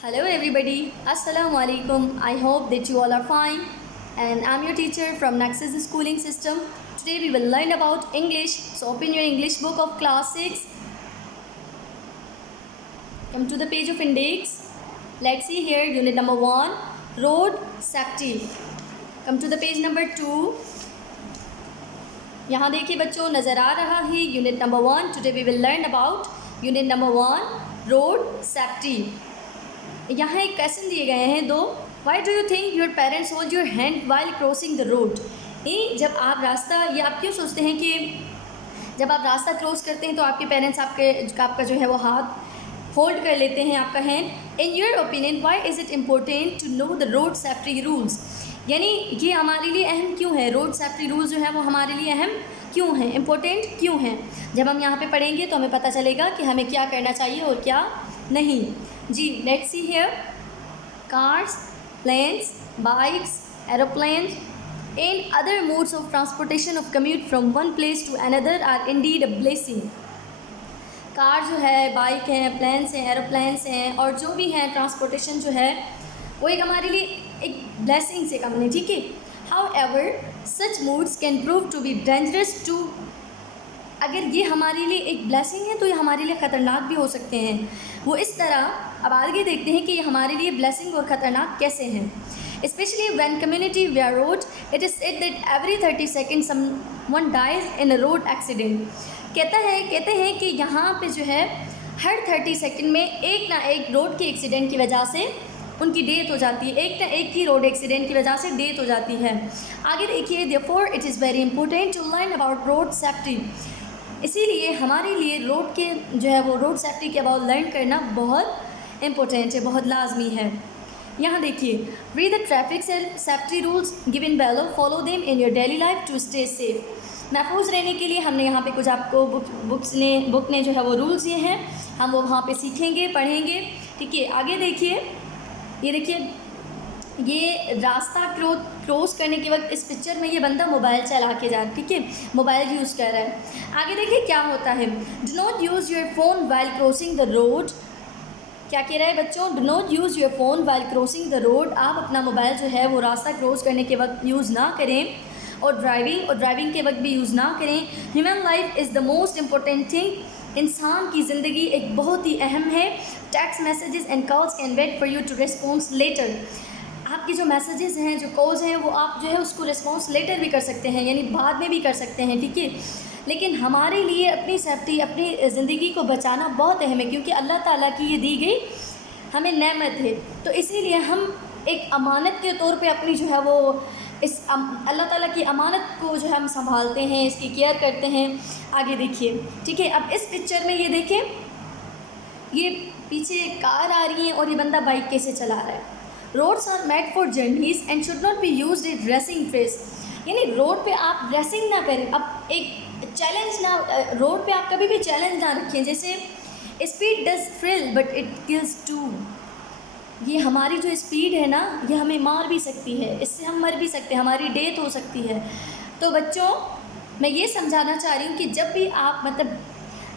Hello everybody, Assalamu alaikum. I hope that you all are fine and I'm your teacher from Nexus Schooling System. Today we will learn about English. So open your English book of class 6. Come to the page of index. Let's see here unit number 1, road safety. Come to the page number 2. यहाँ देखिए बच्चों नज़र आ रहा है unit number 1. Today we will learn about unit number 1 road safety. यहाँ एक question दिए गए हैं दो. Why do you think your parents hold your hand while crossing the road. ये जब आप रास्ता ये आप क्यों सोचते हैं कि जब आप रास्ता क्रॉस करते हैं तो आपके पेरेंट्स आपका जो है वो हाथ होल्ड कर लेते हैं आपका hand. In your opinion why is it important to know the road safety rules. यानी ये हमारे लिए अहम क्यों है. रोड सेफ्टी रूल्स जो है वो हमारे लिए अहम क्यों हैं, इम्पोर्टेंट क्यों हैं. जब हम यहाँ पे पढ़ेंगे तो हमें पता चलेगा कि हमें क्या करना चाहिए और क्या नहीं. जी let's see here. Cars, planes, bikes, aeroplanes and other modes of transportation of commute from one place to another are indeed a blessing. Car जो है, बाइक हैं, प्लेन्स हैं, एरोप्लेन्स हैं और जो भी हैं ट्रांसपोर्टेशन जो है वो एक हमारे लिए एक ब्लेसिंग से कम नहीं. ठीक है. However such moods can prove to be dangerous too. अगर ये हमारे लिए एक ब्लेसिंग है तो ये हमारे लिए ख़तरनाक भी हो सकते हैं. वो इस तरह. अब आगे देखते हैं कि ये हमारे लिए ब्लेसिंग और ख़तरनाक कैसे हैं. Especially when community way are road it is said that every 30 second someone dies in a road accident. कहते हैं कि यहाँ पे जो है हर 30 सेकेंड में एक ना एक रोड के एक्सीडेंट की वजह से उनकी डेथ हो जाती है. एक ना एक ही रोड एक्सीडेंट की वजह से डेथ हो जाती है. आगे देखिए. Therefore it is very important to learn about road safety. इसीलिए हमारे लिए रोड के जो है वो रोड सेफ्टी के अबाउट लर्न करना बहुत इम्पोर्टेंट है, बहुत लाजमी है. यहाँ देखिए. Read the traffic safety rules given below, follow them in your daily life to stay safe. महफूज रहने के लिए हमने यहाँ पे कुछ आपको बुक ने जो है वो रूल्स दिए हैं. हम वो वहाँ पे सीखेंगे, पढ़ेंगे. ठीक है. आगे देखिए. ये देखिए ये रास्ता क्रॉस करने के वक्त इस पिक्चर में ये बंदा मोबाइल चला के जा. ठीक है. मोबाइल यूज़ कर रहा है. आगे देखिए क्या होता है. Do not use your phone while crossing the road. क्या कह रहा है बच्चों. Do not use your phone while crossing the road. आप अपना मोबाइल जो है वो रास्ता क्रॉस करने के वक्त यूज़ ना करें. और ड्राइविंग के वक्त भी यूज़ ना करें. Human life is the most important thing. इंसान की ज़िंदगी एक बहुत ही अहम है. Text messages and calls can wait for you to response later. आपकी जो मैसेजेस हैं, जो कॉल्स हैं, वो आप जो है उसको रिस्पॉन्स लेटर भी कर सकते हैं, यानी बाद में भी कर सकते हैं. ठीक है. लेकिन हमारे लिए अपनी सेफ्टी, अपनी ज़िंदगी को बचाना बहुत अहम है क्योंकि अल्लाह ताला की ये दी गई हमें नेमत है. तो इसीलिए हम एक अमानत के तौर पे अपनी जो है वो इस अल्लाह ताला की अमानत को जो है हम संभालते हैं, इसकी केयर करते हैं. आगे देखिए. ठीक है. अब इस पिक्चर में ये देखें. ये पीछे कार आ रही है और ये बंदा बाइक कैसे चला रहा है. Roads are made for journeys and should not be used in racing race. यानी रोड पे आप रेसिंग ना करें. अब एक चैलेंज ना, रोड पे आप कभी भी चैलेंज ना रखें. जैसे speed does thrill but it kills too. ये हमारी जो स्पीड है ना ये हमें मार भी सकती है, इससे हम मर भी सकते हैं, हमारी डेथ हो सकती है. तो बच्चों मैं ये समझाना चाह रही हूँ कि जब भी आप मतलब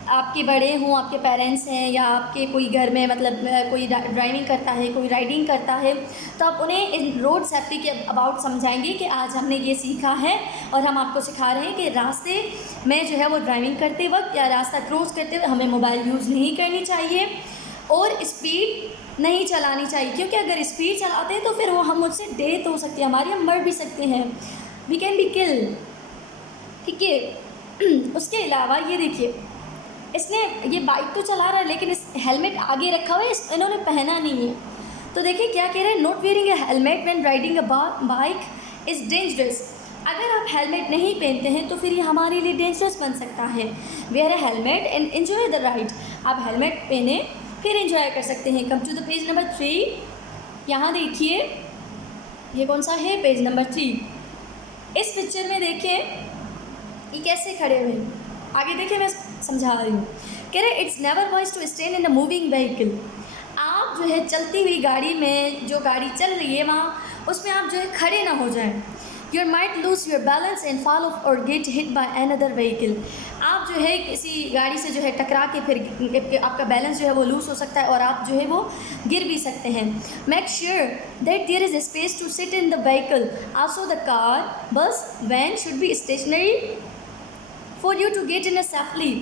आपके बड़े हों, आपके पेरेंट्स हैं या आपके कोई घर में मतलब कोई ड्राइविंग करता है, कोई राइडिंग करता है, तो आप उन्हें इन रोड सेफ्टी के अबाउट समझाएंगे कि आज हमने ये सीखा है और हम आपको सिखा रहे हैं कि रास्ते में जो है वो ड्राइविंग करते वक्त या रास्ता क्रॉस करते वक्त हमें मोबाइल यूज़ नहीं करनी चाहिए और स्पीड नहीं चलानी चाहिए. क्योंकि अगर स्पीड चलाते हैं तो फिर वो हम उससे डेथ हो सकती है हमारी, हम मर भी सकते हैं. वी कैन बी किल. ठीक है. उसके अलावा ये देखिए. इसने ये बाइक तो चला रहा है लेकिन इस हेलमेट आगे रखा हुआ है, इन्होंने पहना नहीं है. तो देखिए क्या कह रहे हैं. Not wearing a helmet when riding a bike is dangerous. अगर आप हेलमेट नहीं पहनते हैं तो फिर ये हमारे लिए डेंजरस बन सकता है. Wear a helmet and enjoy the ride. आप हेलमेट पहने फिर एंजॉय कर सकते हैं. Come to the page number 3. यहाँ देखिए ये कौन सा है, पेज नंबर 3. इस पिक्चर में देखिए ये कैसे खड़े हुए हैं. आगे देखिए मैं समझा रही हूँ. कह रहे it's never wise to stand in a moving vehicle. आप जो है चलती हुई गाड़ी में, जो गाड़ी चल रही है वहाँ उसमें आप जो है खड़े ना हो जाएं. You might lose your balance and fall off or get hit by another vehicle. आप जो है किसी गाड़ी से जो है टकरा के फिर आपका बैलेंस जो है वो लूज हो सकता है और आप जो है वो गिर भी सकते हैं. Make sure that there is a space to sit in the vehicle. Also the car, bus, van should be stationary for you to get in a safely.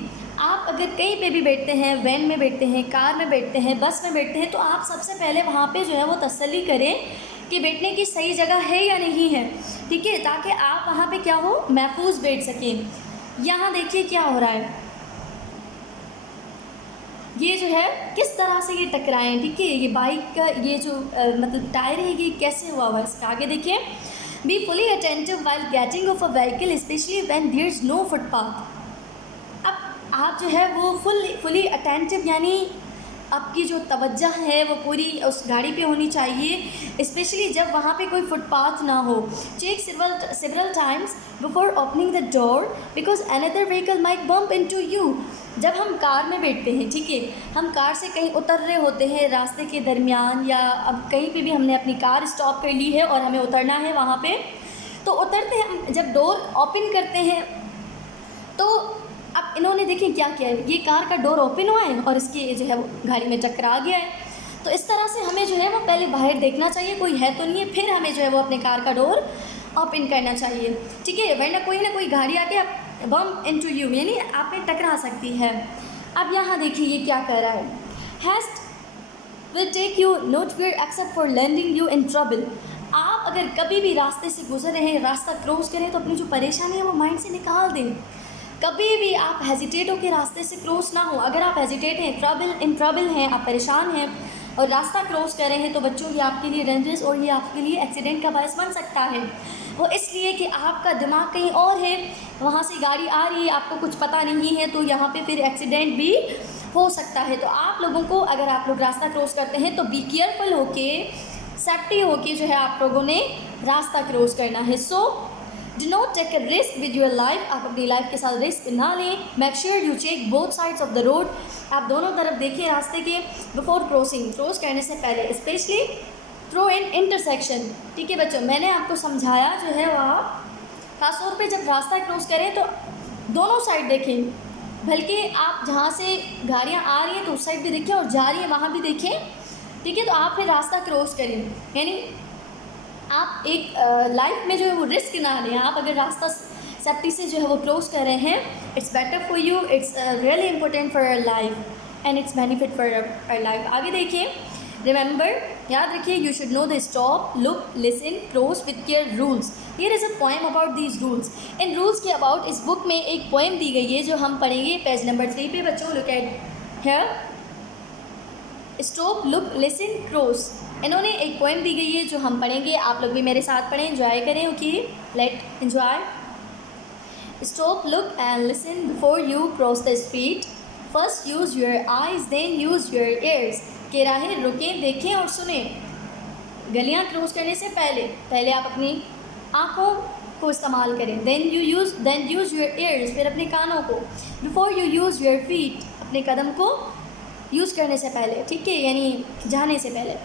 आप अगर कहीं पे भी बैठते हैं, वैन में बैठते हैं, कार में बैठते हैं, बस में बैठते हैं, तो आप सबसे पहले वहाँ पे जो है वो तसल्ली करें कि बैठने की सही जगह है या नहीं है, ठीक है, ताकि आप वहाँ पे क्या हो, महफूज बैठ सकें. यहाँ देखिए क्या हो रहा है, ये जो है किस तरह से ये टकराएं, ठीक है, ये बाइक का ये जो मतलब टायर है ये कैसे हुआ हुआ है. इसका आगे देखिए. Be fully attentive while getting off a vehicle especially when there is no footpath. अब आप जो है वो फुली अटेंटिव यानी आपकी जो तवज्जो है वो पूरी उस गाड़ी पे होनी चाहिए, स्पेशली जब वहाँ पे कोई फुटपाथ ना हो. Check several times before opening the door because another vehicle might bump into you. जब हम कार में बैठते हैं, ठीक है, हम कार से कहीं उतर रहे होते हैं रास्ते के दरमियान, या अब कहीं पे भी हमने अपनी कार स्टॉप कर ली है और हमें उतरना है वहाँ पे, तो उतरते हैं, जब डोर ओपन करते हैं तो अब इन्होंने देखिए क्या किया है, ये कार का डोर ओपन हुआ है और इसकी जो है वो गाड़ी में टकरा गया है. तो इस तरह से हमें जो है वो पहले बाहर देखना चाहिए कोई है तो नहीं है, फिर हमें जो है वो अपने कार का डोर ओपन करना चाहिए, ठीक है, वरना कोई ना कोई गाड़ी आके बम्प इनटू यू यानी आप पे टकरा सकती है. अब यहाँ देखिए ये क्या कर रहा है. Haste will take you not where except for landing you in trouble. आप अगर कभी भी रास्ते से गुजर रहे हैं, रास्ता क्रॉस करें, तो अपनी जो परेशानी है वो माइंड से निकाल दें. कभी भी आप हेजिटेट होकर रास्ते से क्रॉस ना हो. अगर आप हेजिटेट हैं, इन ट्रबल हैं, आप परेशान हैं और रास्ता क्रॉस कर रहे हैं, तो बच्चों ये आपके लिए डेंजरस और ये आपके लिए एक्सीडेंट का बायस बन सकता है. वो इसलिए कि आपका दिमाग कहीं और है, वहाँ से गाड़ी आ रही है, आपको कुछ पता नहीं है, तो यहाँ पे फिर एक्सीडेंट भी हो सकता है. तो आप लोगों को अगर आप लोग रास्ता क्रॉस करते हैं तो बी केयरफुल होके, सेफ्टी होके जो है आप लोगों ने रास्ता क्रॉस करना है. So do not take a risk with your life. आप अपनी लाइफ के साथ रिस्क ना लें. Make sure you check both sides of the road. आप दोनों तरफ देखिए रास्ते के बिफोर क्रॉसिंग, क्रॉस करने से पहले, स्पेशली थ्रू इन इंटरसेक्शन, ठीक है बच्चों. मैंने आपको समझाया जो है वह खासतौर पे जब रास्ता क्रॉस करें तो दोनों साइड देखें, बल्कि आप जहाँ से गाड़ियाँ आ रही हैं तो उस साइड भी देखें और जा रही है वहाँ भी देखें, ठीक है. तो आप फिर रास्ता क्रॉस करें, यानी आप एक लाइफ में जो है वो रिस्क ना लें. आप अगर रास्ता सेफ्टी से जो है वो क्रॉस कर रहे हैं, it's better for you, it's really important for your life and it's benefit for your life. आगे देखिए. रिमेंबर, याद रखिए, you should know the stop, look, listen, cross with care rules. Here is a poem about these rules. In rules के about इस book में एक poem दी गई है जो हम पढ़ेंगे पेज नंबर 3 पे. बच्चों look at here. Stop, look, listen, cross. इन्होंने एक पोएम दी गई है जो हम पढ़ेंगे. आप लोग भी मेरे साथ पढ़ें, एंजॉय करें. Okay, let enjoy. Stop, look and listen before you cross the street. First use your eyes, then use your ears. के राहें रुकें, देखें और सुने. गलियां क्रॉस करने से पहले आप अपनी आँखों को इस्तेमाल करें. देन यूज़ योर ईयर्स, फिर अपने कानों को. Before you use your feet, अपने कदम को यूज़ करने से पहले, ठीक है, यानी जाने से पहले.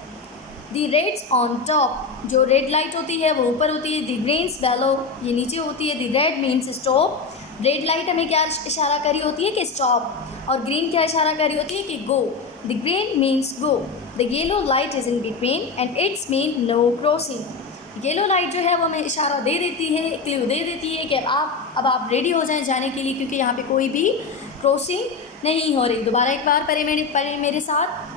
दी रेड्स ऑन टॉप, जो रेड लाइट होती है वो ऊपर होती है. दी ग्रीन्स बेलो, ये नीचे होती है. The red means stop. Red light हमें क्या इशारा करी होती है कि स्टॉप, और ग्रीन क्या इशारा करी होती है कि go. The green means go. The yellow light is in between and its mean no crossing. Yellow light जो है वो हमें इशारा दे देती है, क्लू दे देती है कि अब आप रेडी हो जाएं जाने के लिए, क्योंकि यहाँ पे कोई भी क्रॉसिंग नहीं हो रही. दोबारा एक बार पढ़े मेरे साथ.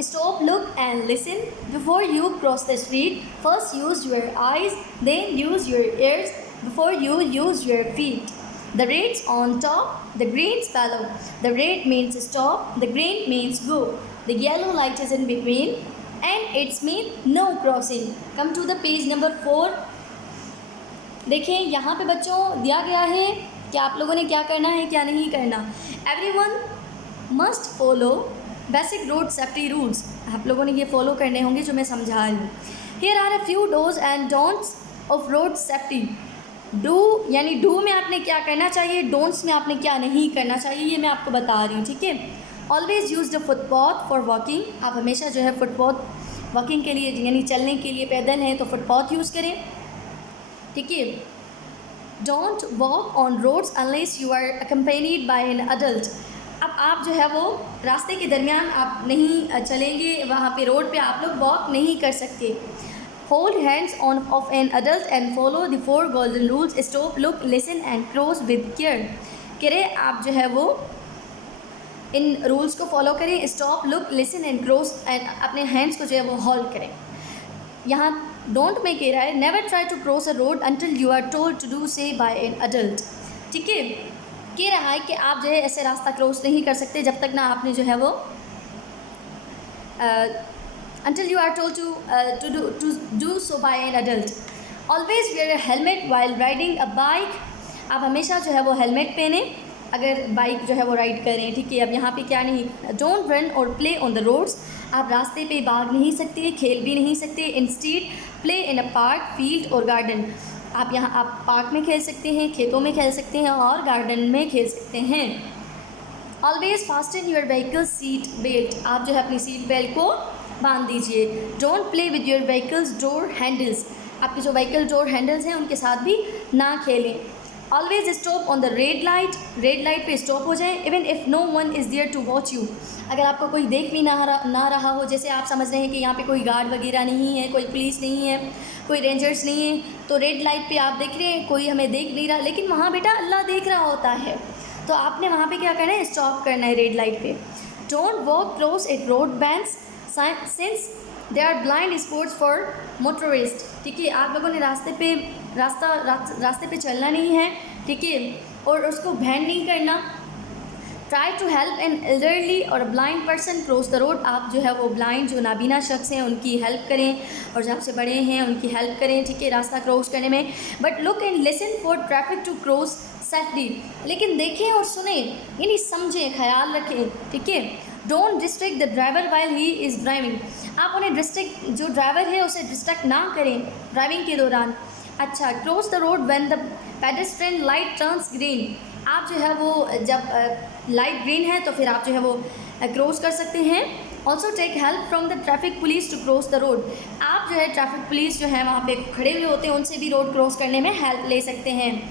Stop, look and listen before you cross the street. First use your eyes, then use your ears before you use your feet. The red's on top, the green's below. The red means stop, the green means go. The yellow light is in between and it's mean no crossing. Come to the page number 4. देखें यहाँ पे बच्चों दिया गया है कि आप लोगों ने क्या करना है क्या नहीं करना. Everyone must follow basic road safety rules. आप लोगों ने ये फॉलो करने होंगे जो मैं समझा रही हूँ. Here are a few dos and don'ts of road safety. Do यानी डू में आपने क्या करना चाहिए, डोंट्स में आपने क्या नहीं करना चाहिए, ये मैं आपको बता रही हूँ, ठीक है. Always use the footpath for walking. आप हमेशा जो है फुटपाथ वॉकिंग के लिए यानी चलने के लिए पैदल हैं तो फुटपाथ यूज़ करें. ठीक है। Don't walk on roads unless you are accompanied by an adult. अब आप जो है वो रास्ते के दरमियान आप नहीं चलेंगे, वहाँ पे रोड पे आप लोग वॉक नहीं कर सकते। Hold hands on off an adult and follow the 4 golden rules, stop, look, listen and cross with care. कह रहे आप जो है वो इन रूल्स को फॉलो करें, stop, look, listen and cross, and अपने हैंड्स को जो है वो होल्ड करें। यहाँ डोंट में कह रहा है never try to cross a road until you are told to do so by an adult. ठीक है, कह रहा है कि आप जो है ऐसे रास्ता क्रॉस नहीं कर सकते जब तक ना आपने जो है वो until you are told to do so by an adult. Always wear a helmet while riding a bike. आप हमेशा जो है वो हेलमेट पहने अगर बाइक जो है वो राइड कर रहे हैं। ठीक है, अब यहाँ पे क्या नहीं, डोंट रन और प्ले ऑन द रोड्स। आप रास्ते पे भाग नहीं सकते, खेल भी नहीं सकते। Instead play in a park, field और गार्डन। आप पार्क में खेल सकते हैं, खेतों में खेल सकते हैं और गार्डन में खेल सकते हैं। Always fasten your vehicle seat belt. आप जो है अपनी सीट बेल्ट को बांध दीजिए। Don't play with your vehicles door handles. आपके जो व्हीकल डोर हैंडल्स हैं उनके साथ भी ना खेलें। Always stop on the red light. Red light पे स्टॉप हो जाएं even if no one is there to watch you. अगर आपको कोई देख भी ना रहा हो, जैसे आप समझ रहे हैं कि यहाँ पे कोई गार्ड वगैरह नहीं है, कोई पुलिस नहीं है, कोई रेंजर्स नहीं है, तो रेड लाइट पे आप देख रहे हैं कोई हमें देख नहीं रहा, लेकिन वहाँ बेटा अल्लाह देख रहा होता है, तो आपने वहाँ पे क्या करना है, स्टॉप करना है रेड लाइट पे। Don't walk cross at road bends since they are blind spots for motorist. ठीक है, आप लोगों ने रास्ते पे चलना नहीं है, ठीक है, और उसको बैंड नहीं करना। Try to help an elderly or blind person cross the road. आप जो है वो ब्लाइंड जो नाबीना शख्स हैं उनकी हेल्प करें, और जो आपसे बड़े हैं उनकी हेल्प करें, ठीक है, रास्ता क्रॉस करने में। But look and listen for traffic to cross safely. लेकिन देखें और सुने, यानी समझें, ख्याल रखें, ठीक है। Don't distract the driver while he is driving. आप उन्हें डिस्ट्रैक्ट, जो ड्राइवर है उसे डिस्ट्रैक्ट ना करें ड्राइविंग के दौरान। अच्छा, cross the road when the pedestrian light turns green. आप जो है वो जब लाइट ग्रीन है तो फिर आप जो है वो क्रॉस कर सकते हैं। Also take help from the traffic police to cross the road. आप जो है ट्रैफिक पुलिस जो है वहाँ पे खड़े हुए होते हैं, उनसे भी रोड क्रॉस करने में हेल्प ले सकते हैं।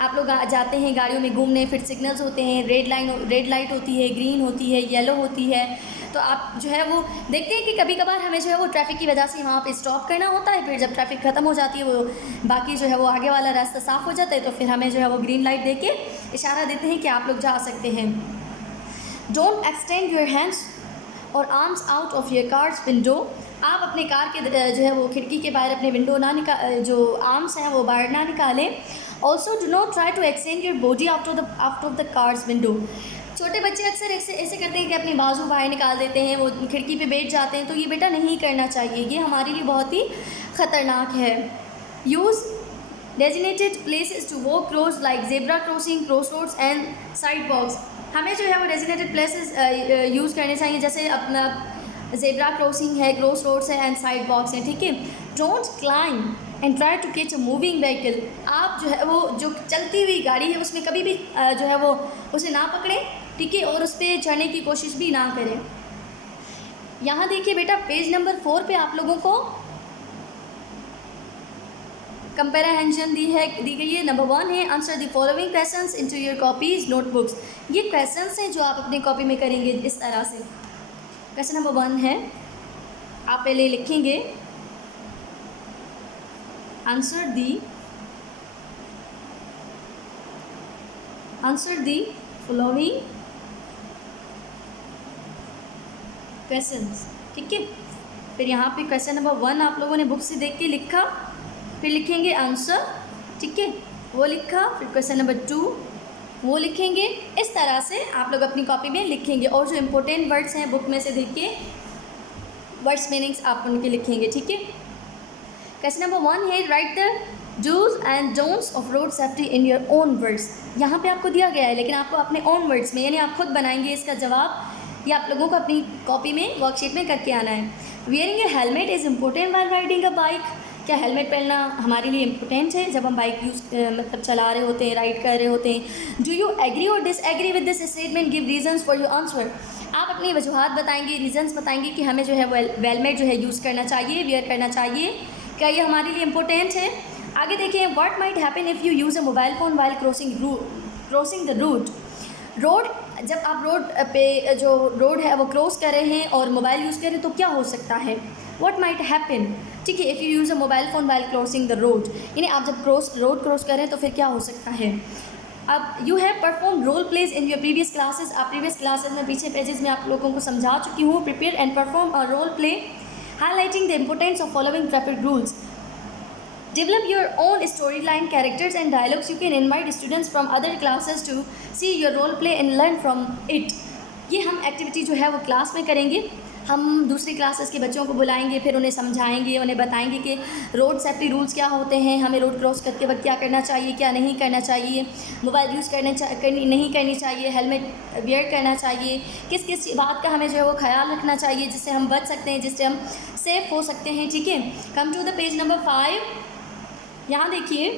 आप लोग जाते हैं गाड़ियों में घूमने, फिर सिग्नल्स होते हैं, रेड लाइट होती है, ग्रीन होती है, येलो होती है, तो आप जो है वो देखते हैं कि कभी कभार हमें जो है वो ट्रैफिक की वजह से वहाँ पे स्टॉप करना होता है। फिर जब ट्रैफिक ख़त्म हो जाती है, वो बाकी जो है वो आगे वाला रास्ता साफ़ हो जाता है, तो फिर हमें जो है वो ग्रीन लाइट दे के इशारा देते हैं कि आप लोग जा सकते हैं। डोंट एक्सटेंड योर हैंड्स और arms out of your cars window. आप अपने कार के जो है वो खिड़की के बाहर अपने विंडो ना जो आर्म्स हैं वो बाहर ना निकालें। Also do not try to extend your body out of the car's window. छोटे बच्चे अक्सर ऐसे करते हैं कि अपनी बाजू बाहर निकाल देते हैं, वो खिड़की पे बैठ जाते हैं, तो ये बेटा नहीं करना चाहिए, ये हमारे लिए बहुत ही ख़तरनाक है। Use designated places to walk cross like zebra crossing, cross roads and side walks. हमें जो है वो डेजिनेटेड प्लेसेस यूज़ करने चाहिए, जैसे अपना जेब्रा क्रॉसिंग है, क्रॉस रोड्स है एंड साइड वॉक्स हैं, ठीक है। Don't climb and try to catch a moving vehicle. आप जो है वो जो चलती हुई गाड़ी है उसमें कभी भी जो है वो उसे ना पकड़ें, ठीक है, और उस पर चढ़ने की कोशिश भी ना करें। यहाँ देखिए बेटा पेज नंबर 4 पे आप लोगों को कंपेरिजन दी गई है। नंबर 1 है answer the following questions into your copies notebooks. ये क्वेश्चंस हैं जो आप अपनी कॉपी में करेंगे इस तरह से। क्वेश्चन नंबर 1 है, आप पहले लिखेंगे आंसर दी फॉलोइंग क्वेश्चंस, ठीक है। फिर यहाँ पे क्वेश्चन नंबर 1 आप लोगों ने बुक से देख के लिखा, फिर लिखेंगे आंसर, ठीक है, वो लिखा, फिर क्वेश्चन नंबर 2 वो लिखेंगे। इस तरह से आप लोग अपनी कॉपी में लिखेंगे, और जो इम्पोर्टेंट वर्ड्स हैं बुक में से देख के वर्ड्स मीनिंग्स आप उनके लिखेंगे, ठीक है। क्वेश्चन नंबर 1 है write the dos and don'ts of road safety in your own words. यहाँ पे आपको दिया गया है, लेकिन आपको अपने ओन वर्ड्स में, यानी आप खुद बनाएंगे इसका जवाब, या आप लोगों को अपनी कॉपी में वर्कशीट में करके आना है। Wearing A helmet is important while riding a bike. क्या हेलमेट पहनना हमारे लिए इम्पोर्टेंट है जब हम बाइक मतलब चला रहे होते हैं, राइड कर रहे होते हैं। डू यू एग्री और disagree with this statement, give reasons for your answer. आप अपनी वजूहत बताएंगे, रीजंस बताएंगे कि हमें जो है हेलमेट जो है यूज़ करना चाहिए, वियर करना चाहिए, क्या ये हमारे लिए इम्पोर्टेंट है। आगे देखिए, what might happen if you use a mobile phone while crossing the road. जब आप रोड पे जो रोड है वो क्रॉस कर रहे हैं और मोबाइल यूज़ कर रहे हैं तो क्या हो सकता है? व्हाट माइट हैपन, ठीक है, if you use a mobile phone while crossing the road, यानी आप जब रोड क्रॉस कर रहे हैं तो फिर क्या हो सकता है? अब you have perform role plays in your previous classes. आप प्रीवियस क्लासेज में पीछे पेजेस में आप लोगों को समझा चुकी हूँ। Prepare and perform a role play highlighting the importance of following traffic rules. Develop your own storyline, characters and dialogues. You can invite students from other classes to see your role play and learn from it. ये हम activity जो है वो class में करेंगे। हम दूसरी classes के बच्चों को बुलाएंगे, फिर उन्हें समझाएंगे, उन्हें बताएंगे कि रोड सेफ्टी रूल्स क्या होते हैं, हमें रोड क्रॉस करते वक्त क्या करना चाहिए, क्या नहीं करना चाहिए, मोबाइल यूज़ नहीं करनी चाहिए, हेलमेट वियर करना चाहिए, किस किस बात का हमें जो है वो ख्याल रखना चाहिए जिससे हम बच सकते हैं, जिससे हम सेफ हो सकते हैं। ठीक है, come to the page number 5। यहाँ देखिए,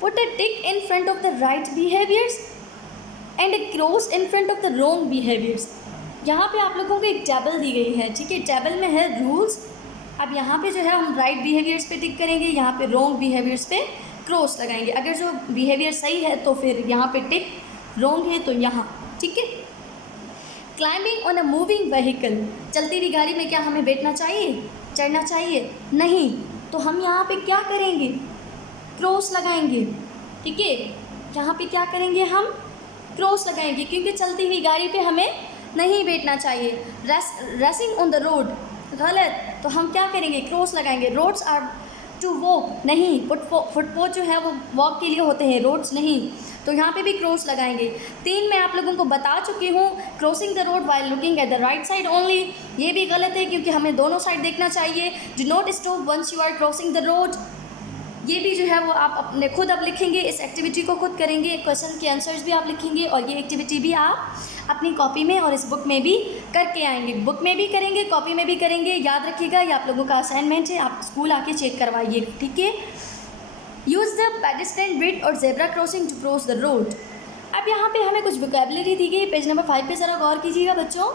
put a tick in front of the right behaviours and a cross in front of the wrong behaviours. यहाँ पे आप लोगों को एक टेबल दी गई है, ठीक है, टेबल में है रूल्स। अब यहाँ पे जो है हम राइट बिहेवियर्स पे टिक करेंगे, यहाँ पे रॉन्ग बिहेवियर्स पे क्रॉस लगाएंगे। अगर जो बिहेवियर सही है तो फिर यहाँ पे टिक, रॉन्ग है तो यहाँ, ठीक है। Climbing on a moving vehicle, चलती हुई गाड़ी में क्या हमें बैठना चाहिए, चढ़ना चाहिए? नहीं, तो हम यहाँ पे क्या करेंगे, क्रॉस लगाएंगे, ठीक है। यहाँ पे क्या करेंगे, हम क्रॉस लगाएंगे क्योंकि चलती हुई गाड़ी पे हमें नहीं बैठना चाहिए। रेसिंग ऑन द रोड, गलत, तो हम क्या करेंगे, क्रॉस लगाएंगे। रोड्स आर टू वॉक, नहीं, फुटपाथ जो है वो वॉक के लिए होते हैं, रोड्स नहीं, तो यहाँ पे भी क्रॉस लगाएंगे। 3 मैं आप लोगों को बता चुकी हूँ। Crossing the road while looking at the right side only, ये भी गलत है क्योंकि हमें दोनों साइड देखना चाहिए। Do not stop once you are crossing the road, ये भी जो है वो आप अपने खुद अब लिखेंगे, इस एक्टिविटी को खुद करेंगे, क्वेश्चन के आंसर्स भी आप लिखेंगे और ये एक्टिविटी भी आप अपनी कॉपी में और इस बुक में भी करके आएंगे। बुक में भी करेंगे, कॉपी में भी करेंगे। याद रखिएगा, ये आप लोगों का असाइनमेंट है, आप स्कूल आके चेक करवाइए, ठीक है। यूज़ द पेडेस्ट्रियन ब्रिज और zebra crossing to cross the road. अब यहाँ पे हमें कुछ वोकैबुलरी दी गई, पेज नंबर 5 पे ज़रा गौर कीजिएगा बच्चों।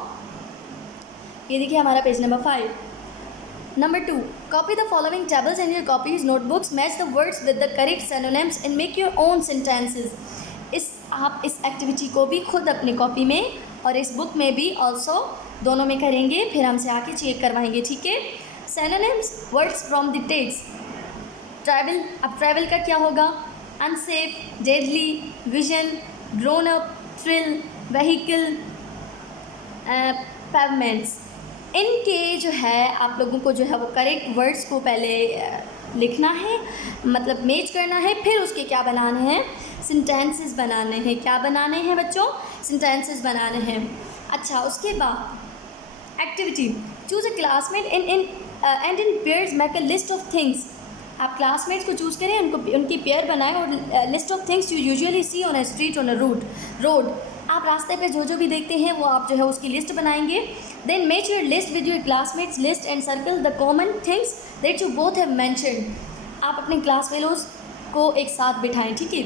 ये देखिए हमारा page number 5। Number 2, copy the following tables in your copies, notebooks, match the words with the correct synonyms and make your own sentences. आप इस एक्टिविटी को भी खुद अपनी कॉपी में और इस बुक में भी ऑल्सो दोनों में करेंगे, फिर हमसे आके चेक करवाएंगे, ठीक है। Synonyms, words from the text. Travel, अब ट्रैवल का क्या होगा, unsafe, deadly, vision, grown up, thrill, vehicle, pavements. इनके जो है आप लोगों को जो है वो करेक्ट वर्ड्स को पहले लिखना है, मतलब मैच करना है, फिर उसके क्या बनाने हैं, सेंटेंसेस बनाने हैं। क्या बनाने हैं बच्चों, सेंटेंसेस बनाने हैं। अच्छा, उसके बाद activity, choose a classmate and in pairs make a list of things. आप क्लासमेट्स को चूज़ करें, उनकी पेयर बनाएं और list of things you usually see on a street on a road. आप रास्ते पे जो भी देखते हैं वो आप जो है उसकी लिस्ट बनाएंगे। Then match your list with your classmates list and circle the common things that you both have mentioned. आप अपने क्लास फेलोज को एक साथ बिठाएं, ठीक है।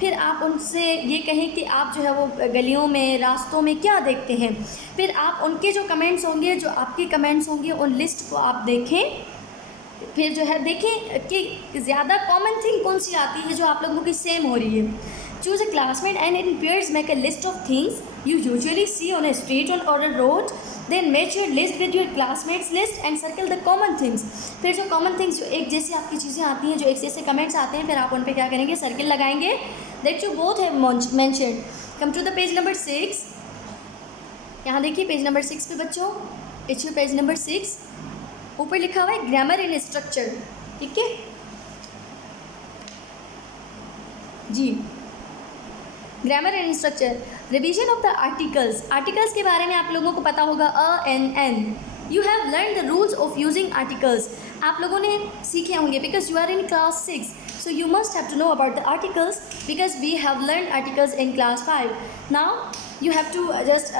फिर आप उनसे ये कहें कि आप जो है वो गलियों में, रास्तों में क्या देखते हैं। फिर आप उनके जो कमेंट्स होंगे, जो आपके कमेंट्स होंगे, उन लिस्ट को आप देखें। फिर जो है देखें कि ज़्यादा कॉमन थिंग कौन सी आती है जो आप लोगों की सेम हो रही है। Choose a classmate and in pairs make a list of things you usually see on a street or a road. Then match your list with your classmates list and circle the common things. फिर जो common things, जो एक जैसी आपकी चीज़ें आती हैं, जो एक जैसे कमेंट्स आते हैं, फिर आप उन पर क्या करेंगे, सर्किल लगाएंगे that you both have mentioned. Come to the page number 6। यहाँ देखिए पेज नंबर 6 पे बच्चों, इट्स योर पेज नंबर 6। ऊपर लिखा हुआ है ग्रामर इन स्ट्रक्चर, ठीक है जी। Grammar and structure, revision of the articles. Articles के बारे में आप लोगों को पता होगा, a, an. You have learn the rules of using articles. आप लोगों ने सीखे होंगे because you are in class 6, so you must have to know about the articles because we have learn articles in class 5. Now you have to just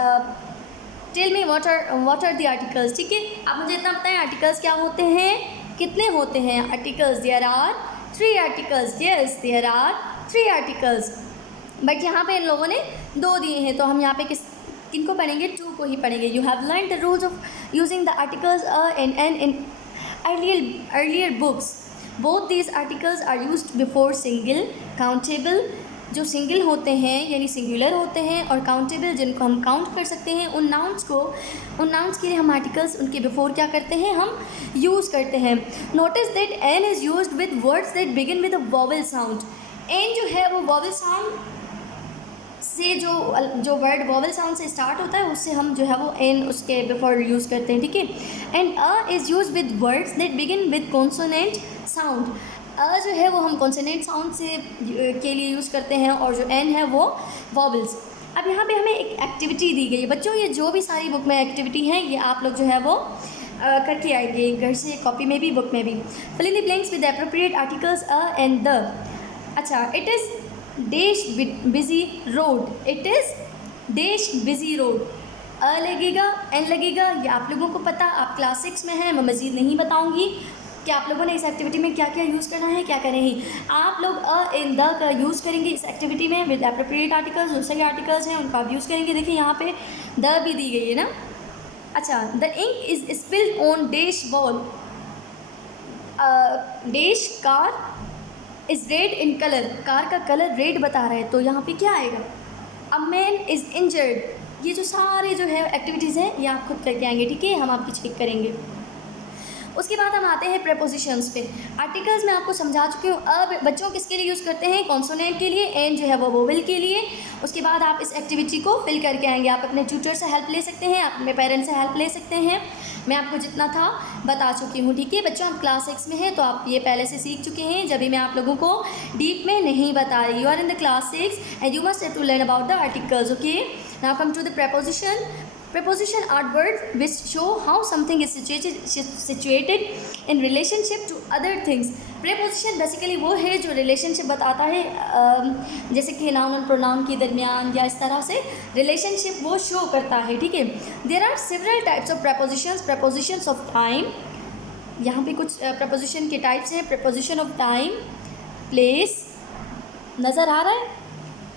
tell me what are the articles, ठीक है। आप मुझे इतना बताएं articles क्या होते हैं, कितने होते हैं articles. There are 3 articles, yes there are 3 articles, but यहाँ पे इन लोगों ने 2 दिए हैं, तो हम यहाँ पे किनको पढ़ेंगे, 2 को ही पढ़ेंगे। You have learn the rules of using the articles and an in earlier books. Both these articles are used before single countable, जो सिंगल होते हैं यानी सिंगुलर होते हैं, और काउंटेबल जिनको हम काउंट कर सकते हैं, उन नाउन्स के लिए हम आर्टिकल्स उनके बिफोर क्या करते हैं, हम यूज़ करते हैं। Notice that an is used with words that begin with a vowel sound. An जो है वो वॉवल साउंड से जो वर्ड वॉवल साउंड से स्टार्ट होता है उससे हम जो है वो एन उसके बिफोर यूज़ करते हैं, ठीक है। And a is use with words that begin with consonant sound. A जो है वो हम कॉन्सोनेंट साउंड से के लिए यूज़ करते हैं, और जो एन है वो वॉवल्स। अब यहाँ पे हमें एक एक्टिविटी दी गई है बच्चों, ये जो भी सारी बुक में एक्टिविटी हैं ये आप लोग जो है वो करके आएंगे घर से, कॉपी में भी बुक में भी। Fill in the blanks with appropriate articles a and the. अच्छा, it is dash busy road, it is dash busy road. A लगेगा, एन लगेगा, ये आप लोगों को पता, आप क्लास 6 में हैं, मैं मज़ीद नहीं बताऊंगी कि आप लोगों ने इस एक्टिविटी में क्या क्या यूज़ करना है, क्या क्या नहीं। आप लोग अ इन द का यूज़ करेंगे इस एक्टिविटी में विद एप्रोप्रिएट आर्टिकल्स, जो सही आर्टिकल्स हैं उनका आप यूज़ करेंगे। देखिए यहाँ पे द भी दी गई है ना। अच्छा, the ink is spilled on dash ball, dash car is red in colour, car का कलर रेड बता रहा है, तो यहाँ पे क्या आएगा, अ मैन इज़ इंजर्ड। ये जो सारे जो है एक्टिविटीज़ हैं ये आप खुद करके आएंगे, ठीक है, हम आपकी चेक करेंगे। उसके बाद हम आते हैं प्रेपोजिशंस पे। आर्टिकल्स मैं आपको समझा चुकी हूँ। अब बच्चों किसके लिए यूज़ करते हैं, कॉन्सोनेंट के लिए, एन जो है वो वोवेल के लिए। उसके बाद आप इस एक्टिविटी को फिल करके आएंगे। आप अपने ट्यूटर से हेल्प ले सकते हैं, आप अपने पेरेंट्स से हेल्प ले सकते हैं, मैं आपको जितना था बता चुकी हूँ, ठीक है बच्चों। आप क्लास 6 में हैं तो आप ये पहले से सीख चुके हैं, जब भी मैं आप लोगों को डीप में नहीं बता रही। You are in the class 6 and you must have to learn about the articles, okay. Now come to the preposition. Preposition are words which show how something is situated in relationship to other things. Preposition basically वो है जो relationship बताता है, जैसे कि noun और pronoun के दरमियान या इस तरह से relationship वो show करता है, ठीक है। There are several types of prepositions. Prepositions of time, यहाँ पे कुछ preposition के types हैं। Preposition of time, place, नज़र आ रहा है,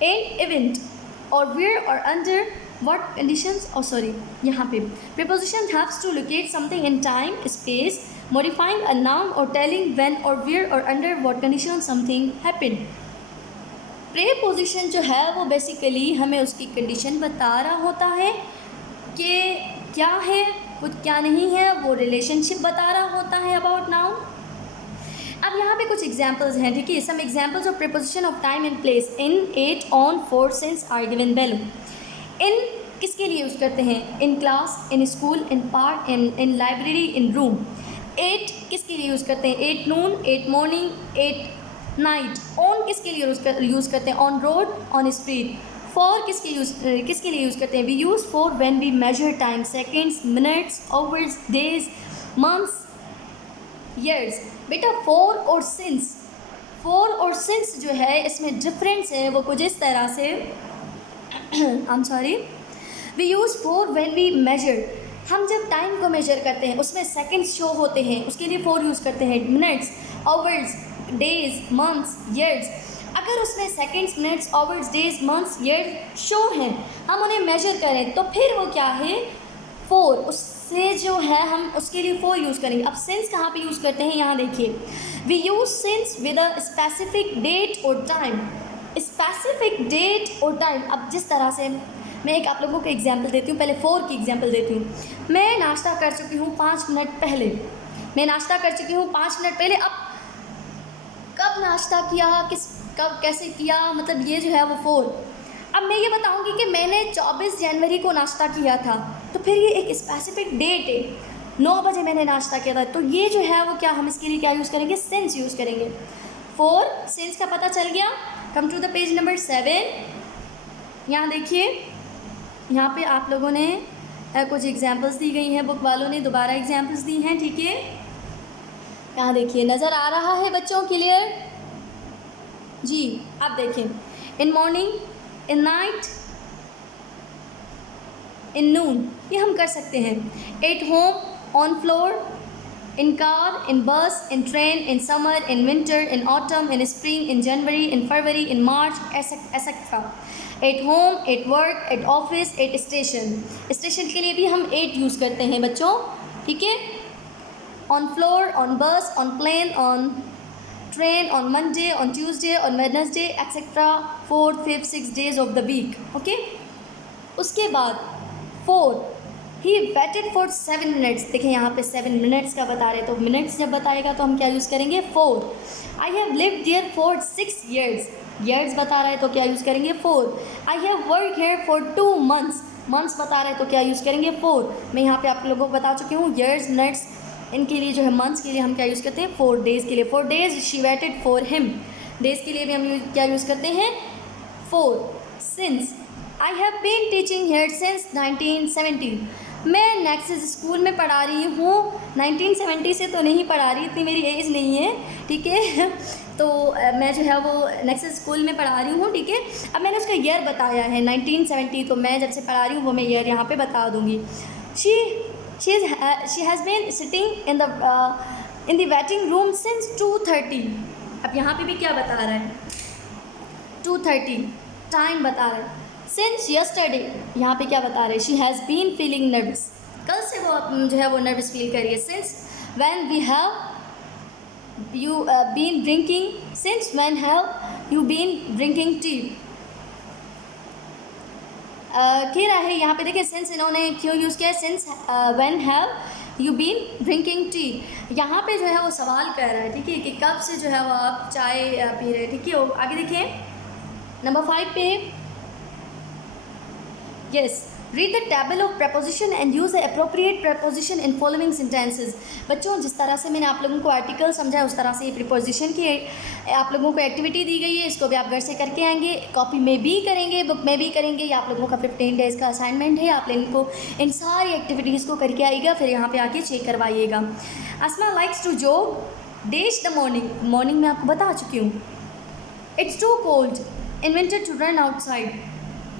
and event, or where or under what conditions, or sorry यहाँ पे preposition helps to locate something in time space, modifying a noun or telling when or where or under what condition something happened. preposition जो है वो basically हमें उसकी condition बता रहा होता है कि क्या है कुछ क्या नहीं है, वो रिलेशनशिप बता रहा होता है अबाउट नाउन। अब यहाँ पे कुछ एग्जाम्पल्स हैं, ठीक है। Some examples of preposition of time and place in, at, on, for, since are given below. In किसके लिए यूज़ करते हैं, in class, in school, in park, in library, in room. At किसके लिए यूज़ करते हैं, at noon, at morning, at night. On किसके लिए यूज़ करते हैं, on road, on street. For किसके लिए यूज़ करते हैं, we use for when we major time, seconds, minutes, hours, days, months, years. बेटा फॉर और सिंस जो है इसमें डिफरेंस है, वो कुछ इस तरह से I am sorry, we use for when we measure, हम जब टाइम को मेजर करते हैं उसमें सेकंड्स शो होते हैं, उसके लिए फॉर यूज़ करते हैं। Minutes, hours, days, months, years, अगर उसमें seconds, minutes, hours, days, months, years show हैं, हम उन्हें मेजर करें तो फिर वो क्या है, फॉर, उससे जो है हम उसके लिए फॉर यूज़ करेंगे। अब सिंस कहाँ पे यूज़ करते हैं, यहाँ देखिए, we use since with a specific date और टाइम, स्पेसिफिक डेट और टाइम। अब जिस तरह से मैं एक आप लोगों को एग्जांपल देती हूँ, पहले फॉर की एग्जांपल देती हूँ। मैं नाश्ता कर चुकी हूँ 5 मिनट पहले, मैं नाश्ता कर चुकी हूँ 5 मिनट पहले। अब कब नाश्ता किया, कब कैसे किया, मतलब ये जो है वो फॉर। अब मैं ये बताऊंगी कि मैंने 24 जनवरी को नाश्ता किया था, तो फिर ये एक स्पेसिफिक डेट है, 9 बजे मैंने नाश्ता किया था, तो ये जो है वो क्या हम इसके लिए क्या यूज़ करेंगे, सिंस यूज़ करेंगे। फॉर सिंस का पता चल गया। Come to the page number 7। यहाँ देखिए, यहाँ पे आप लोगों ने कुछ एग्जाम्पल्स दी गई हैं, बुक वालों ने दोबारा एग्जाम्पल्स दी हैं, ठीक है। यहाँ देखिए, नज़र आ रहा है बच्चों, क्लियर जी। आप देखिए, इन मॉर्निंग, इन नाइट, इन नून, ये हम कर सकते हैं। At home, on floor, in car, in bus, in train, in summer, in winter, in autumn, in spring, in January, in February, in March, etc. At home, at work, at office, at station. Station के लिए भी हम at use करते हैं बच्चों, ठीक है। On floor, on bus, on plane, on train on Monday, on Tuesday, on Wednesday, etc. 4th, 5th, 6 days of the week. Okay. उसके बाद 4 he waited for 7 minutes. देखें यहाँ पे 7 minutes का बता रहे, तो minutes जब बताएगा तो हम क्या यूज़ करेंगे 4. I have lived there for 6 years. years बता रहा है तो क्या यूज़ करेंगे 4. I have worked here for 2 months. months बता रहा है तो क्या यूज़ करेंगे 4. मैं यहाँ पे आप लोगों को बता चुकी हूँ years, minutes इनके लिए जो है मंथ्स के लिए हम क्या यूज़ करते हैं 4 days के लिए. 4 days she waited for him. Days के लिए भी हम क्या यूज़ करते हैं 4. since I have been teaching here since 1970. मैं नेक्सेस स्कूल में पढ़ा रही हूँ 1970 से तो नहीं पढ़ा रही, इतनी मेरी एज नहीं है, ठीक है. तो मैं जो है वो नेक्सेस स्कूल में पढ़ा रही हूँ, ठीक है. अब मैंने उसका ईयर बताया है 1970, तो मैं जब से पढ़ा रही हूँ वो मैं ईयर यहाँ पे बता दूँगी. she has been sitting in the waiting room since 2:30. अब यहाँ पे भी क्या बता रहा है 2:30 टाइम बता रहा है. Since yesterday यहाँ पे क्या बता रहे हैं she has been feeling nervous. कल से वो जो है वो नर्वस फील कर रही है. Since when we have you been drinking, since when have you been drinking tea. कह रहा है यहाँ पे देखिए since इन्होंने क्यों यूज़ किया है. Since when have you been drinking tea. यहाँ पे जो है वो सवाल कर रहा है, ठीक है, कि कब से जो है वो आप चाय पी रहे हैं, ठीक है. आगे देखिए नंबर 5 पे yes read the table of preposition and use the appropriate preposition in following sentences. बच्चों जिस तरह से मैंने आप लोगों को आर्टिकल समझा है उस तरह से ये प्रीपोजिशन की आप लोगों को एक्टिविटी दी गई है, इसको भी आप घर से करके आएंगे, कॉपी में भी करेंगे, बुक में भी करेंगे. ये आप लोगों का 15 डेज़ का असाइनमेंट है. आप इनको इन सारी एक्टिविटीज़ को करके आइएगा, फिर यहाँ पे आके चेक करवाइएगा. Asma likes to jog dash the morning. Morning में आपको बता चुकी हूँ. It's too cold invented to run outside.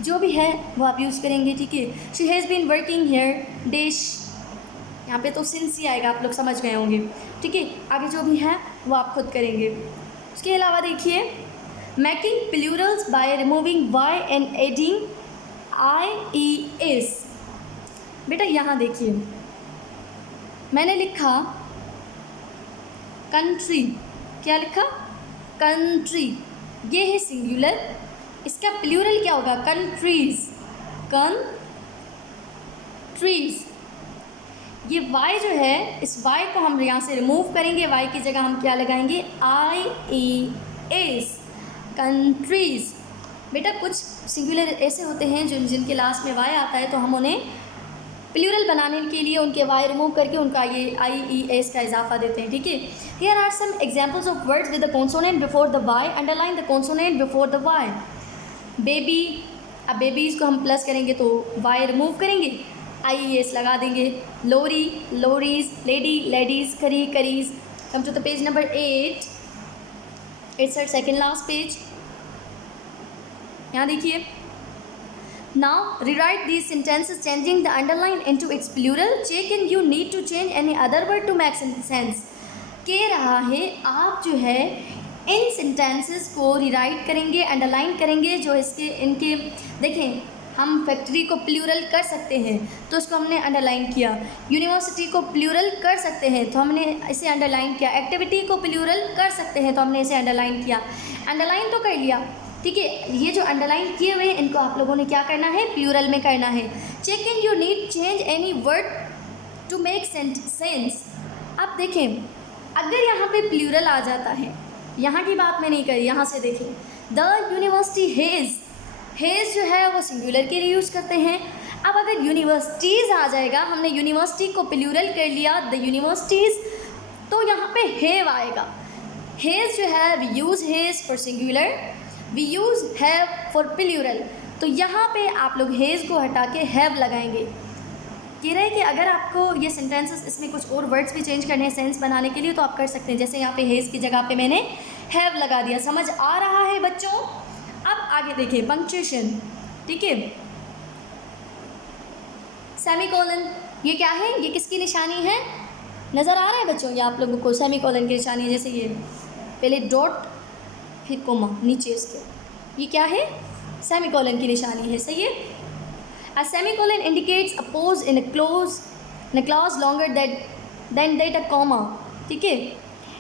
जो भी है वो आप यूज़ करेंगे, ठीक है. She has been working here dash. यहाँ पे तो सिंस ही आएगा, आप लोग समझ गए होंगे, ठीक है. आगे जो भी है वो आप खुद करेंगे. उसके अलावा देखिए making plurals by removing y and adding IES. बेटा यहाँ देखिए मैंने लिखा कंट्री. क्या लिखा कंट्री. ये है सिंगुलर, इसका प्लूरल क्या होगा कंट्रीज. कंट्रीज. ये वाई जो है इस वाई को हम यहाँ से रिमूव करेंगे, वाई की जगह हम क्या लगाएंगे IES कंट्रीज. बेटा कुछ सिंगुलर ऐसे होते हैं जिनके लास्ट में वाई आता है, तो हम उन्हें प्लूरल बनाने के लिए उनके वाई रिमूव करके उनका ये IES का इजाफा देते हैं, ठीक है. Here are some examples of words with the consonant before the y. Underline the consonant before the y. Baby. अब बेबीज़ को हम प्लस करेंगे तो वाई रिमूव करेंगे, IES लगा देंगे. Lorry lorries. Lady ladies. Curry curries. Come to the page number 8. It's our second last page. यहाँ देखिए now rewrite these sentences changing the underline into its plural. check in you need to change any other word to make sense. कह रहा है आप जो है इन sentences को rewrite करेंगे, अंडरलाइन करेंगे. जो इसके इनके देखें हम फैक्ट्री को प्लूरल कर सकते हैं तो उसको हमने अंडरलाइन किया. यूनिवर्सिटी को प्लूरल कर सकते हैं तो हमने इसे अंडरलाइन किया. एक्टिविटी को प्लूरल कर सकते हैं तो हमने इसे अंडरलाइन किया. अंडरलाइन तो कर लिया, ठीक है. ये जो अंडरलाइन किए हुए हैं इनको आप लोगों ने क्या करना है प्लूरल में करना है. Check in you need change any word to make sense. अब देखें अगर यहाँ पे प्लूरल आ जाता है, यहाँ की बात मैं नहीं करी, यहाँ से देखें द यूनिवर्सिटी हेज़. हेज़ जो है वो सिंगुलर के लिए यूज़ करते हैं. अब अगर यूनिवर्सिटीज़ आ जाएगा, हमने यूनिवर्सिटी को प्लूरल कर लिया द यूनिवर्सिटीज़, तो यहाँ पे हैव आएगा. हेज़ जो है we use has for singular, we use have for plural. तो यहाँ पे आप लोग हेज़ को हटा के हैव लगाएंगे. कह रहे हैं कि अगर आपको ये सेंटेंसेस इसमें कुछ और वर्ड्स भी चेंज करने हैं सेंस बनाने के लिए तो आप कर सकते हैं. जैसे यहाँ पे हेज़ की जगह पे मैंने हैव लगा दिया. समझ आ रहा है बच्चों? अब आगे देखिए पंक्चुएशन, ठीक है. सेमीकोलन ये क्या है, ये किसकी निशानी है? नज़र आ रहा है बच्चों ये आप लोगों को सेमीकोलन की निशानी. जैसे ये पहले डॉट फिर कोमा नीचे इसके, ये क्या है सेमीकोलन की निशानी है. सही है. A semicolon indicates a pause in a clause longer than that a comma. ठीक है.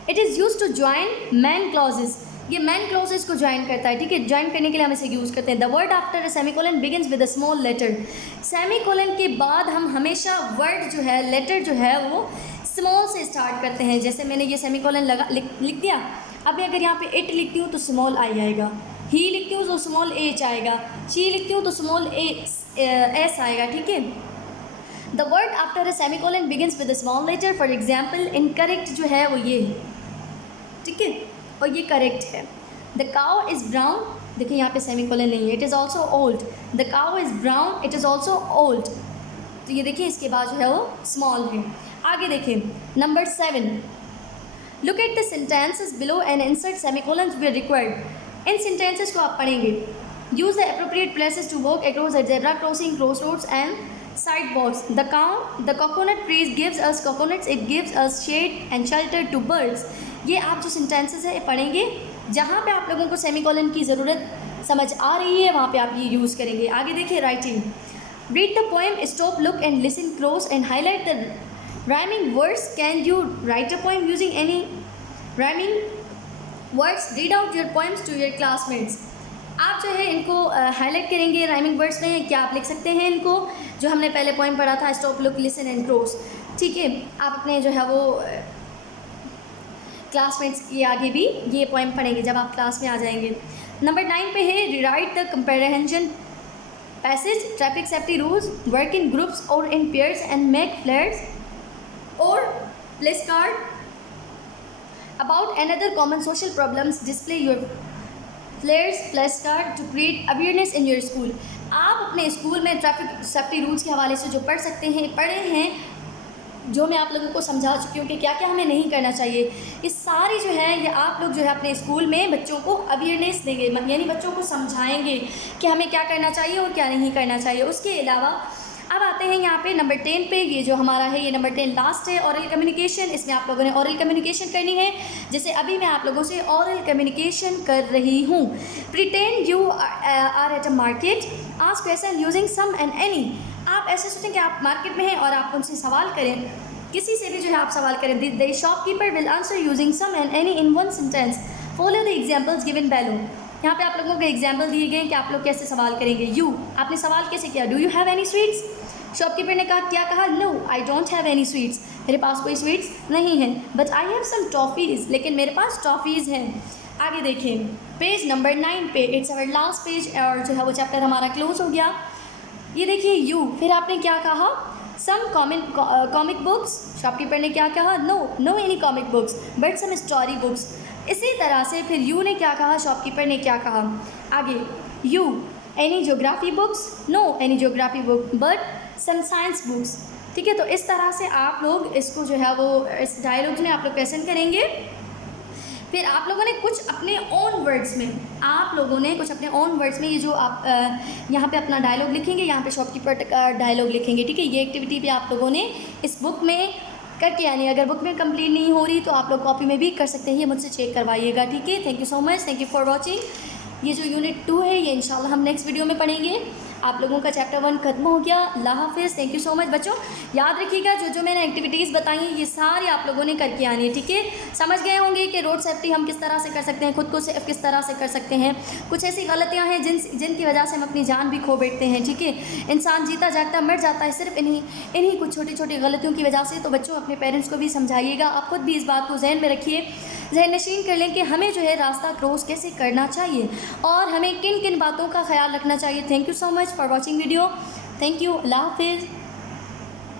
It is use to join main clauses, ये मैन क्लॉजेज को ज्वाइन करता है, ठीक है। ज्वाइन करने के लिए हम इसे यूज़ करते हैं। The word after a semicolon begins with a small letter, semicolon के बाद हम हमेशा वर्ड जो है, लेटर जो है वो स्मॉल से स्टार्ट करते हैं। जैसे मैंने ये सेमीकोलन लिख दिया, अब मैं अगर यहाँ पे इट लिखती हूँ तो स्मॉल आई आएगा, ही लिखती हूँ तो स्मॉल एच आएगा, शी लिखती हूँ तो स्मॉल एस आएगा, ठीक है। The word after a semicolon begins with a small letter, for example incorrect जो है वो ये है, ठीक है, और ये करेक्ट है। द काउ इज़ ब्राउन, देखिए यहाँ पे सेमीकोलन नहीं है, it is also old, the cow is brown, it is also old, तो ये देखिए इसके बाद जो है वो स्मॉल है। आगे देखें number 7, look at the sentences below and insert semicolons where required. इन सेंटेंसेस को आप पढ़ेंगे। Use the appropriate places to walk across a zebra crossing, cross roads and sidewalks. The coconut trees gives us coconuts, it gives us shade and shelter to birds. ये आप जो sentences है पढ़ेंगे, जहाँ पे आप लोगों को सेमीकोलन की ज़रूरत समझ आ रही है वहाँ पे आप ये यूज़ करेंगे। आगे देखिए writing. Read the poem, stop, look and listen close and highlight the rhyming words. Can you write a poem using any rhyming words? Read out your poems to your classmates. आप जो है इनको highlight करेंगे rhyming words में। क्या आप लिख सकते हैं इनको, जो हमने पहले पोएम पढ़ा था, stop, look, listen and cross, ठीक है। आप अपने जो है वो क्लासमेट्स के आगे भी ये पोएम पढ़ेंगे जब आप क्लास में आ जाएंगे। नंबर 9 पे है rewrite the comprehension passage, traffic safety rules, work in groups or in pairs and make flyers or place card about another common social problems, display your flyers, place card to create awareness in your school. आप अपने school में traffic safety rules के हवाले से जो पढ़े हैं, जो मैं आप लोगों को समझा चुकी हूँ कि क्या क्या हमें नहीं करना चाहिए, ये सारी जो है ये आप लोग जो है अपने स्कूल में बच्चों को अवेयरनेस देंगे, यानी बच्चों को समझाएंगे कि हमें क्या करना चाहिए और क्या नहीं करना चाहिए। उसके अलावा अब आते हैं यहाँ पे नंबर 10 पे। ये जो हमारा है ये नंबर 10 लास्ट है, ऑरल कम्युनिकेशन। इसमें आप लोगों ने ऑरल कम्युनिकेशन करनी है, जैसे अभी मैं आप लोगों से ऑरल कम्युनिकेशन कर रही हूँ। Pretend you are at a market, ask question using some and any. आप ऐसे सोचें कि आप मार्केट में हैं और आप उनसे सवाल करें, किसी से भी जो है आप सवाल करें। The shopkeeper will answer using some and any in one sentence, follow the examples given below. यहाँ पे आप लोगों को एग्जाम्पल दिए गए कि आप लोग कैसे सवाल करेंगे। यू, आपने सवाल कैसे किया, do you have any sweets? Shopkeeper ने कहा, क्या कहा, no I don't have any sweets, मेरे पास कोई स्वीट्स नहीं है, but I have some toffees, लेकिन मेरे पास टॉफ़ीज़ हैं। आगे देखें पेज नंबर 9 पे, इट्स अवर लास्ट पेज, और जो है वो चैप्टर हमारा क्लोज हो गया। ये देखिए यू, फिर आपने क्या कहा, सम कॉमिक बुक्स। शॉपकीपर ने क्या कहा, no any comic books but some story books. इसी तरह से फिर यू ने क्या कहा, शॉपकीपर ने क्या कहा। आगे you, any geography books, no any geography book but some science books, ठीक है। तो इस तरह से आप लोग इसको जो है वो इस डायलॉग में आप लोग प्रेजेंट करेंगे। फिर आप लोगों ने कुछ अपने ओन वर्ड्स में, ये जो आप यहाँ पे अपना डायलॉग लिखेंगे, यहाँ पे शॉपकीपर का डायलॉग लिखेंगे, ठीक है। ये एक्टिविटी भी आप लोगों ने इस बुक में करके आनी है। अगर बुक में कंप्लीट नहीं हो रही तो आप लोग कॉपी में भी कर सकते हैं, ये मुझसे चेक करवाइएगा, ठीक है। Thank you so much, thank you for watching. ये जो यूनिट 2 है ये इंशाल्लाह हम नेक्स्ट वीडियो में पढ़ेंगे। आप लोगों का चैप्टर 1 खत्म हो गया। अल्लाह हाफिज़, थैंक यू सो मच बच्चों। याद रखिएगा जो मैंने एक्टिविटीज़ बताई हैं ये सारी आप लोगों ने करके आनी है, ठीक है। समझ गए होंगे कि रोड सेफ्टी हम किस तरह से कर सकते हैं, खुद को सेफ किस तरह से कर सकते हैं। कुछ ऐसी गलतियाँ हैं जिनकी वजह से हम अपनी जान भी खो बैठते हैं, ठीक है। इंसान जीता जागता मर जाता है सिर्फ इन्हीं कुछ छोटी छोटी गलतियों की वजह से। तो बच्चों अपने पेरेंट्स को भी समझाइएगा, आप खुद भी इस बात को जहन में रखिए, जहन नशीन कर लें कि हमें जो है रास्ता क्रॉस कैसे करना चाहिए और हमें किन किन बातों का ख्याल रखना चाहिए। Thank you so much for watching video, thank you, अल्लाह हाफिज़।